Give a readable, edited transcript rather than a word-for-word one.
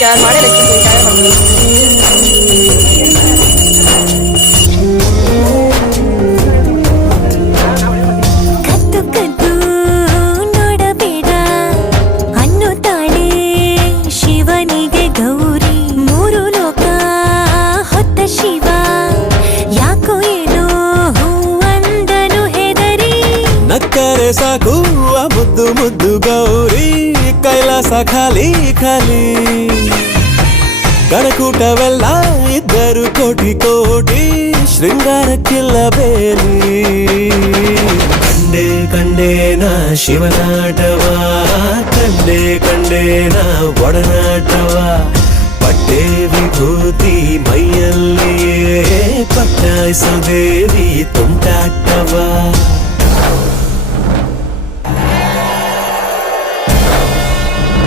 ಯಾರು ಮಾಡಿ ಕದ್ದು ಕದ್ದು ನೋಡಬೇಡ ಅನ್ನುತ್ತಾಳೆ ಶಿವನಿಗೆ ಗೌರಿ ಮೂರು ಲೋಕ ಹೊತ್ತ ಶಿವ ಯಾಕೋ ಏನೋ ಹೂವಂದನು ಹೆದರಿ ನಕ್ಕರೆ ಸಾಕು ಆ ಮುದ್ದು ಮುದ್ದು ಗೌರಿ ಕೈಲಾಸ ಖಾಲಿ ಖಾಲಿ ಗಣಕೂಟವೆಲ್ಲ ಇದ್ದರು ಕೋಟಿ ಕೋಟಿ ಶೃಂಗಾರಕ್ಕಿಲ್ಲ ಬೇಲಿ ಕಂಡೆ ಕಂಡೇನ ಶಿವನಾಟವ ಕಂಡೆ ಕಂಡೇನ ಒಡನಾಟವ ಪಟ್ಟೆ ವಿಭೂತಿ ಮೈಯಲ್ಲಿಯೇ ಪಟ್ಟಾಯಿಸೋ ದೇವಿ ತುಂಟಾಟವ